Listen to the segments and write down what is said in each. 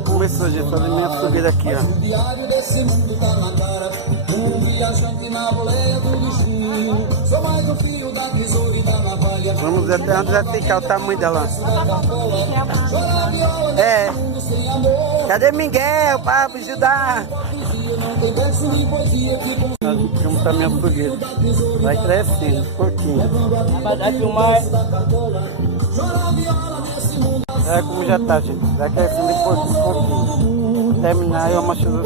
Começou, gente, fazer minha fogueira aqui, ó. Vamos ver até onde vai ficar o tamanho dela. É. Cadê Miguel para me ajudar? Como tá minha fogueira? Vai crescendo um pouquinho. Vai filmar. É como já tá, gente. Vai crescendo um pouquinho. Terminar eu amasso.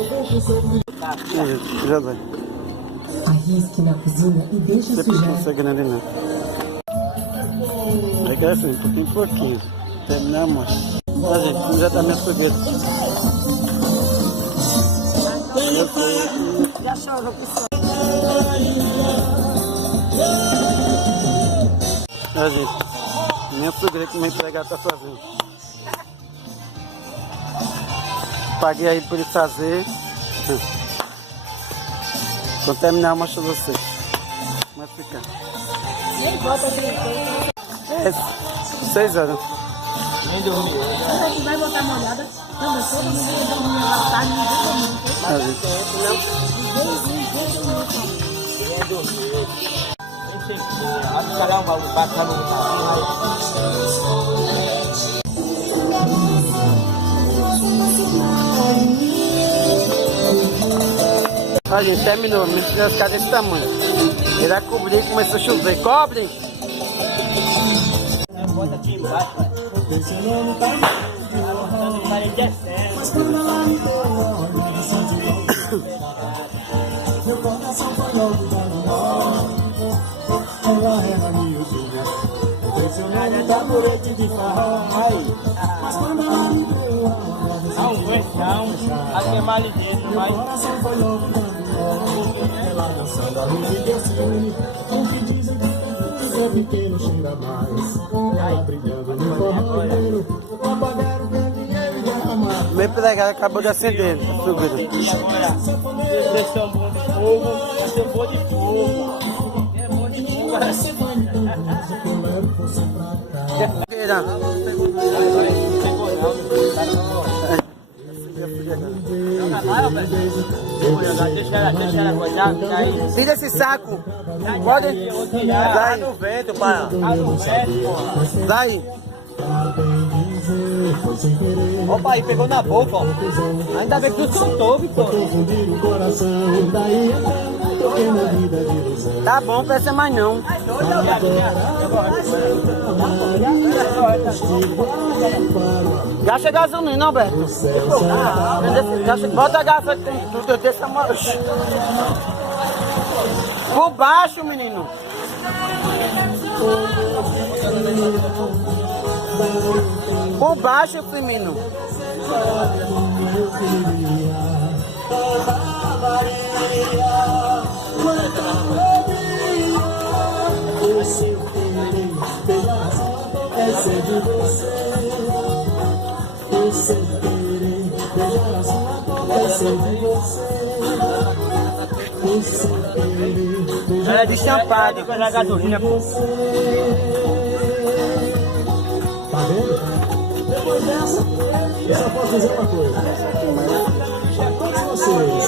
Já vai. Arrisque na cozinha e deixe Sempre sujar. consegue ali, né? Vai crescendo um pouquinho em pouquinho. Terminar, amasso. Olha, gente, como já tá minha fogueira. Já chorou, pessoal. Olha, gente, minha fogueira que meu empregado tá fazendo. Paguei aí por ele fazer. Quando terminar, eu mostro pra vocês. Como vai ficar. Nem bota brinquedo. É 6 horas. Nem dormi. Quando você vai botar molhada, quando todo mundo vai dormir na tarde, ninguém dormiu. Olha, gente. Nem dormiu. Nem chegou. Acho que será uma bacana no Olha, gente, terminou. Me fizeram ficar desse tamanho. Ele vai cobrir e começou a chover. Cobre! Bota aqui embaixo. Tá descendo. Meu coração foi logo dando nó. Ela era minha filha. Impressionante taburete de farol. Mas quando ela me deu a Um fechão. A queimar ali dentro, meu coração foi logo dando nó. Ela dançando a rua e descendo. O que dizem que tudo é pequeno cheira mais. Ela brilhando no corrodeiro. O papadeiro ganha dinheiro e derramado. Meu empregado acabou de acender a fogueira. E agora, vocês são bons de fogo, eu sou bom de fogo. É bom de fogo. Fogueira. Deixa ela coisar, daí. Tira esse saco. Pode? Daí. No vento, pai. No vento, porra. Daí. Opa, aí pegou na boca, ó. Ainda bem que tu soltou, Vitor. Tá bom, não precisa mais não. Gasta gasolina, Alberto. Bota a gasolina tudo dessa mão. Por baixo, menino. Por baixo, menino. Ela é destampada com a gasolina, pô. Tá vendo? Depois dessa, eu só posso dizer uma coisa. Pra todos vocês.